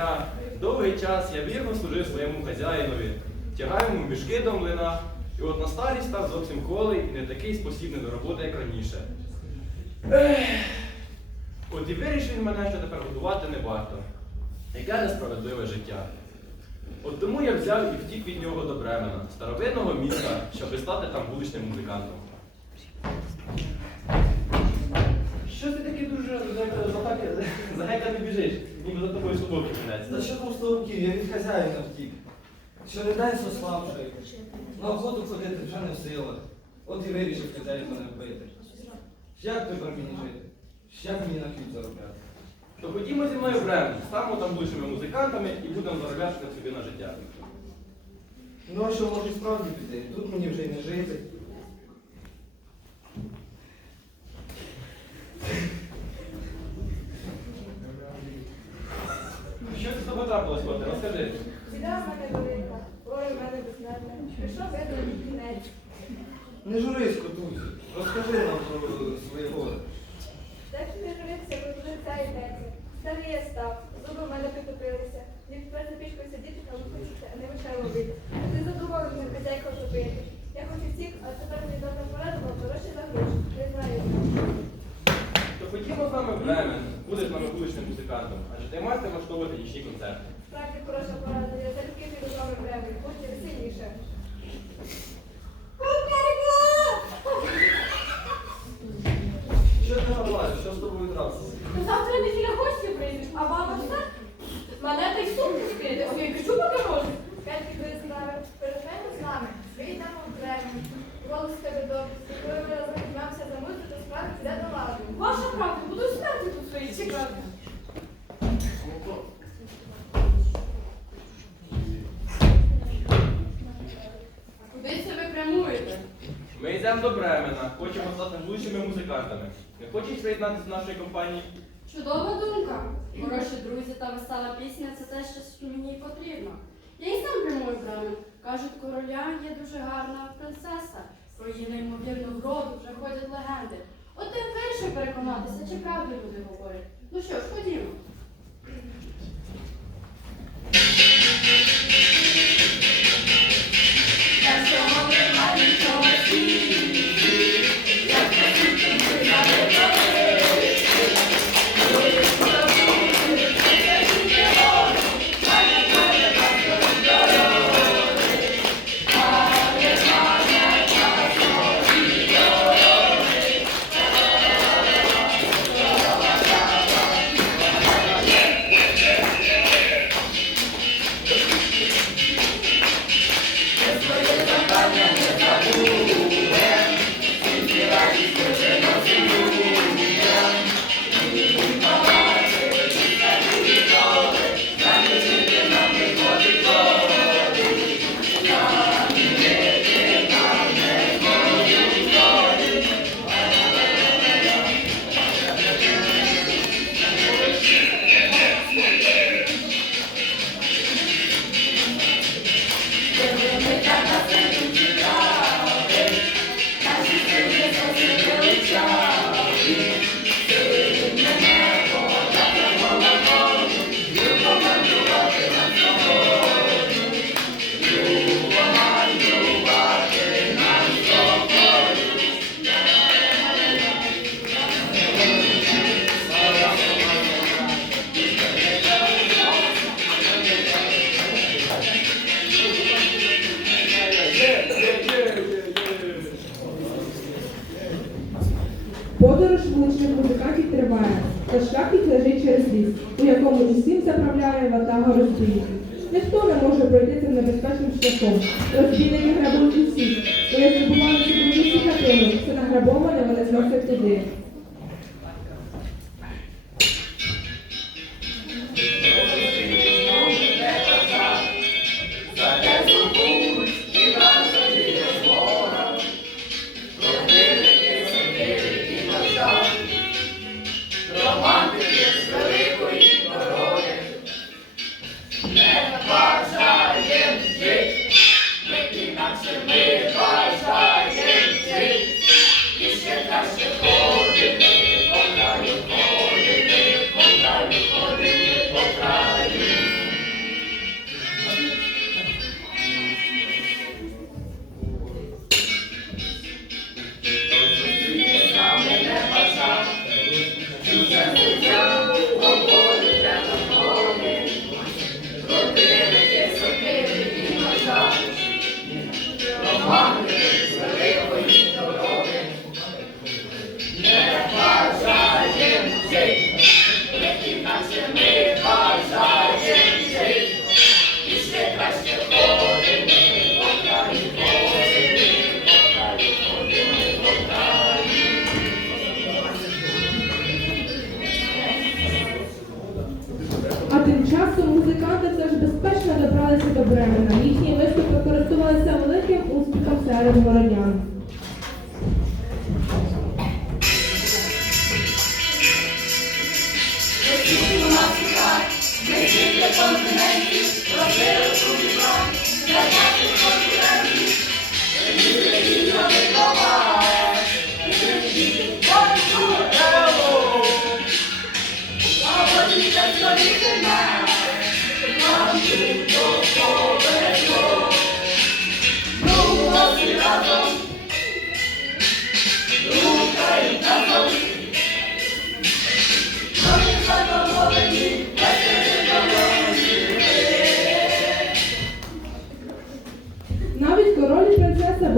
життя. Довгий час я вірно служив своєму хазяїнові, тягав йому мішки до млина, і от на старість став зовсім голий і не такий спосібний до роботи, як раніше. Ех. От і вирішив мене, що тепер годувати не варто. Яке несправедливе життя. От тому я взяв і втік від нього до Бремена, старовинного міста, щоб стати там вуличним музикантом. Що ти такий дуже загайка не біжиш, ніби за тобою собаки Та мінеться. що там стовпів? Я від хазяїна втік. Що не дай сослабший. На охоту ходити вже не в силах. От і вирішив хазяїн мене вбити. Як тепер мені жити? Як мені на хліб заробляти? То ходімо зі мною в Бремен, станемо там вуличними музикантами і будемо заробляти собі на життя. Ну а що може справді піти? Тут мені вже й не жити. Що це з тобою трапилось, Коте? Розкажи. Біда в мене велика, горе в мене безмежне. Пішов видно кінець. Не журись, котусь. Розкажи нам про своє горе. Так що не живився, бо вже ця йдеться. Старий я став, зуби в мене притупилися. Він тепер за пічкою сидіти виходиться, а не вишай робити. Ти задоволений, хазяйка робити. Я хоч і втік, а тепер мені добре порадила, дорожче за гроші. Не знаю. То ходімо з нами в Бремен, будеш з нами вуличним музикантом, ти маєте влаштовувати нічні концерти. Справді хороша порада, я залюбки піду з вами прямо, будьте сильніше. Що ти говориш? Що з тобою трапилося? Ну, Завтра неділя гості прийдеш, а баба все? Мене та й сумку скрити, ой, я кажу, поки можу. П'ять ви справи, перейдемо з нами, вийдемо в Бремен. Голос в тебе добрий, коли ми разом візьмемося за музику, то справи піде до ладу. Ваша правда, буду знати тут свої чекати. Куди це ви прямуєте? Ми йдемо до Бремена, хочемо стати вуличними музикантами. Не хочеш приєднатися до нашої компанії? Чудова думка. Хороші друзі та весела пісня це те, що мені потрібно. Я і сам прямую брами. Кажуть, короля є дуже гарна принцеса. Про її неймовірну вроду вже ходять легенди. От тим вирішив переконатися, чи правду люди говорять. Ну що ж, ходімо. Та шлях їх лежить через ліс, у якому усім заправляє ватага розбійників. Ніхто не може пройти цим небезпечним шляхом. Розбійники грабують усіх. Вони здобувають собі всі хатини, все награбоване вони зносять туди. Добралися до Бремена. їхні виступи користувалися великим успіхом серед городян.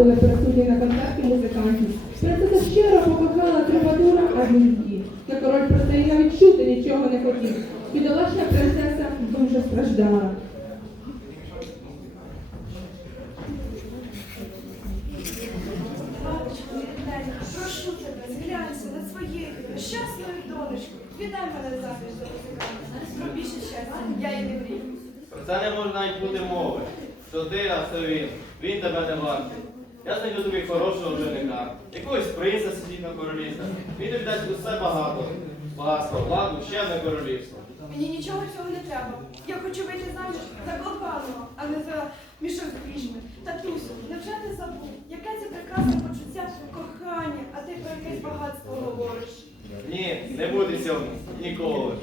Були присутні на концерті музикантів. Принцеса щиро покохала трубадура, а він її. Та король про це й навіть чути нічого не хотів. Бідолашна принцеса дуже страждала. Прошу тебе, зглянься над своєю щасною донечкою. Віддай мене заміж за музиканта. Про більше щастя, я і не мрію. Про це не може навіть бути мови. Що ти, а це він. Він тебе не вартий. Я знайду тобі хорошого женика, якогось принца сусіднього королівства. Він тобі дасть усе багато. Багатство, владу, ще одне королівство. Мені нічого цього не треба. Я хочу вийти заміж за коханого, а не за мішок з грішми. Татусю, невже ти забув? Яке це прекрасне почуття кохання, а ти про якесь багатство говориш. Ні, не буде цього ніколи.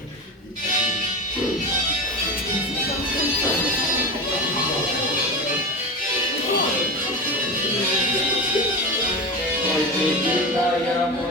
Jaya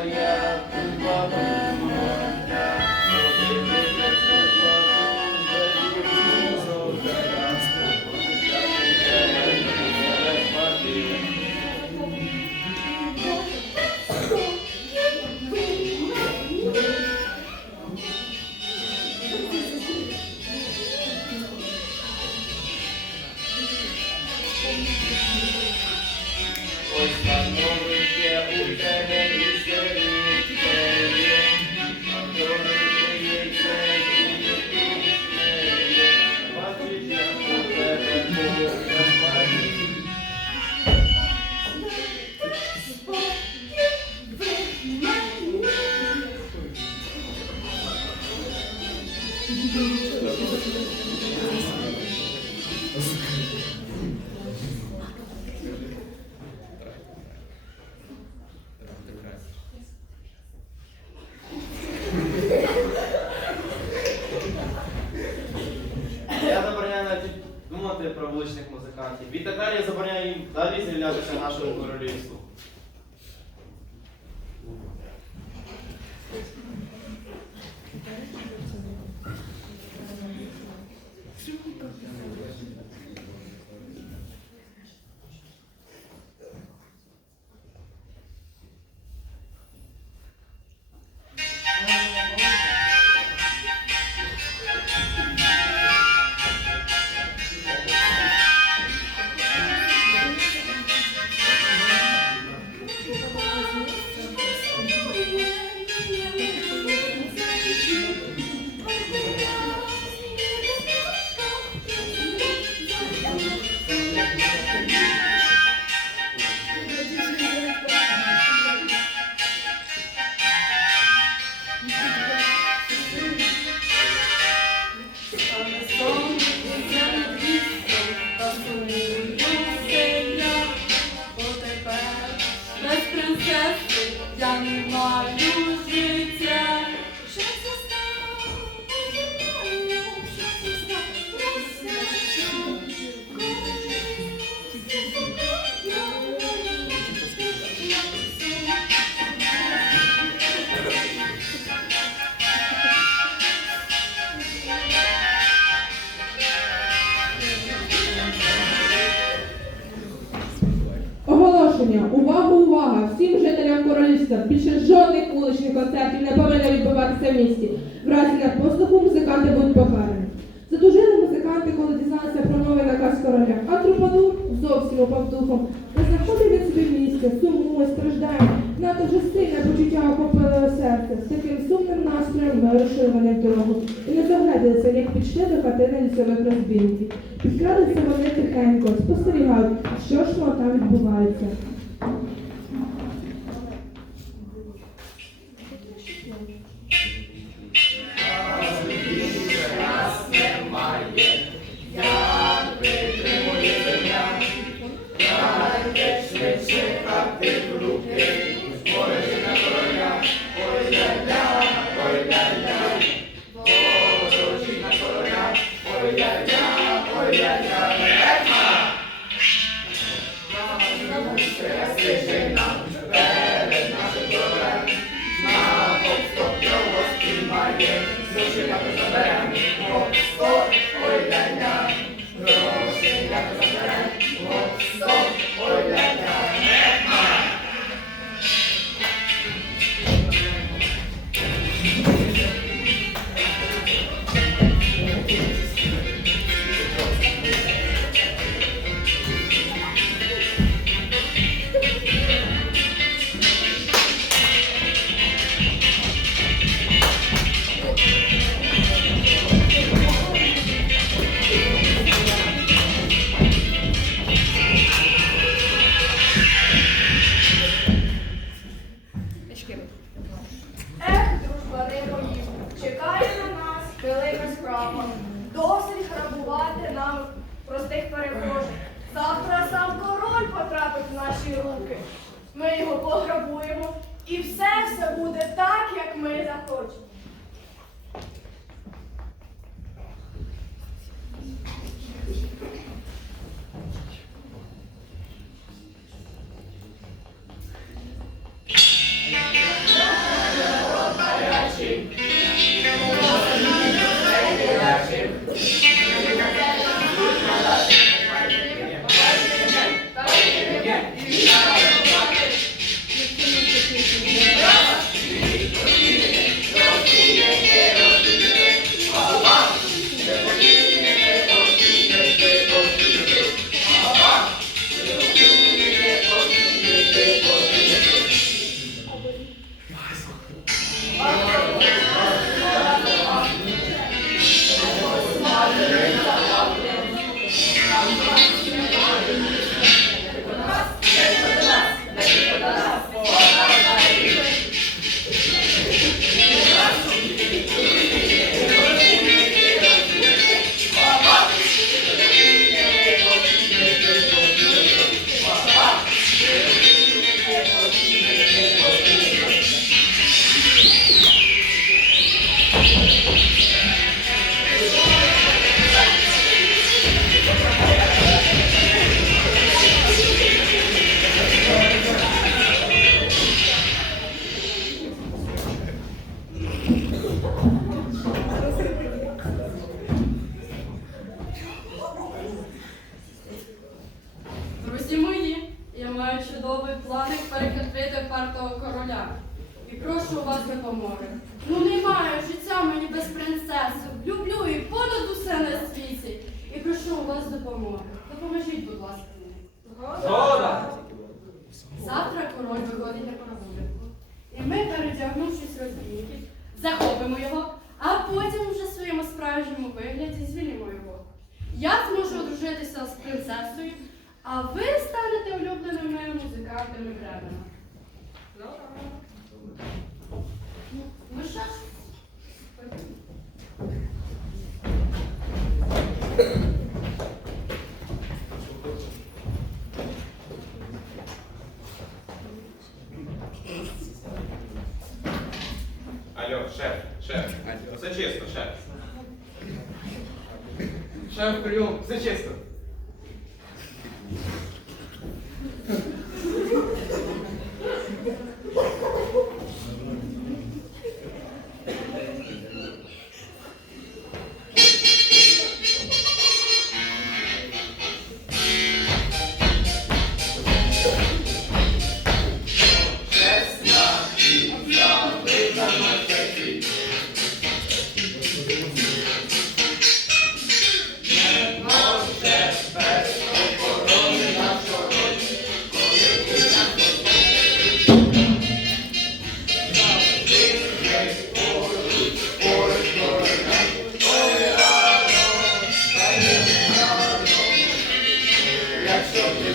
Оголошення! Увага, увага! Всім жителям королівства! Більше жодних вуличних концертів не повинно відбуватися в місті. В разі непослуху музиканти будуть покарані. Задужили музиканти, коли дізналися про новий наказ короля, а трупадур зовсім упав духом. Не знаходив він собі місця місце, сумує, страждає. Надто вже сильне почуття охопило його серце. З таким сумним настроєм вирушили вони в дорогу і не заглядалися, як підійшли до хатини лісових розбійників. Підкрадуться вони тихенько, спостерігають, що ж воно там відбувається. Ех, дружбани мої, чекає на нас велика справа. Досить грабувати нам простих перехожих. Завтра сам король потрапить в наші руки. Ми його пограбуємо, і все все буде так, як ми захочемо.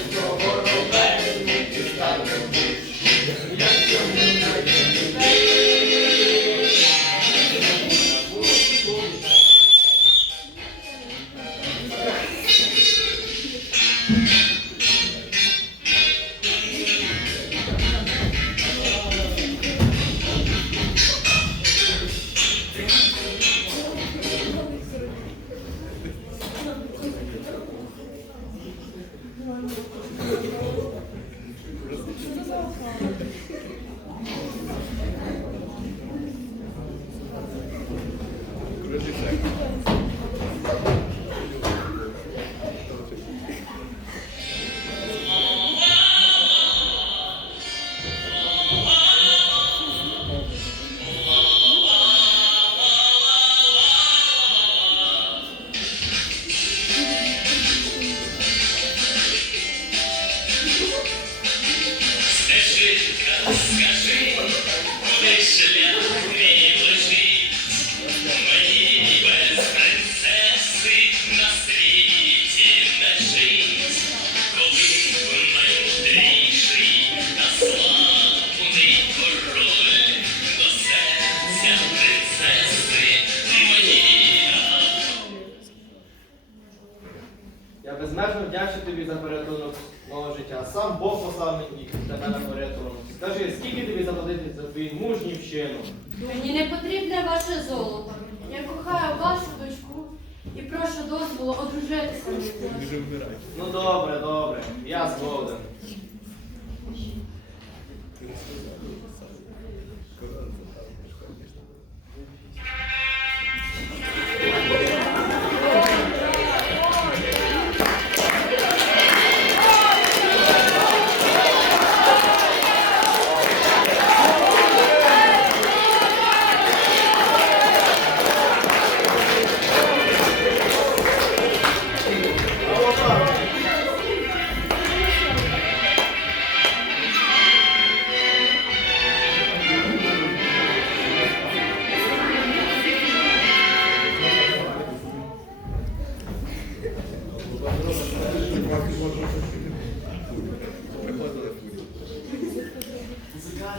이겨. grande дозволу одружитися. Ну добре, добре, я згоден.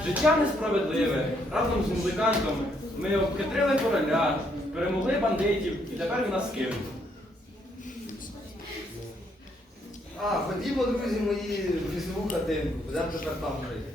Життя несправедливе. Разом з музикантом ми обхитрили короля, перемогли бандитів і тепер в нас ким. А, ходімо, друзі мої, в лісову хатинку, будемо тепер там жити.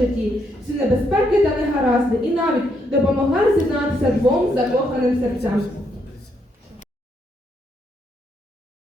Житті, всі небезпеки та негаразди, і навіть допомогла зізнатися двом закоханим серцям.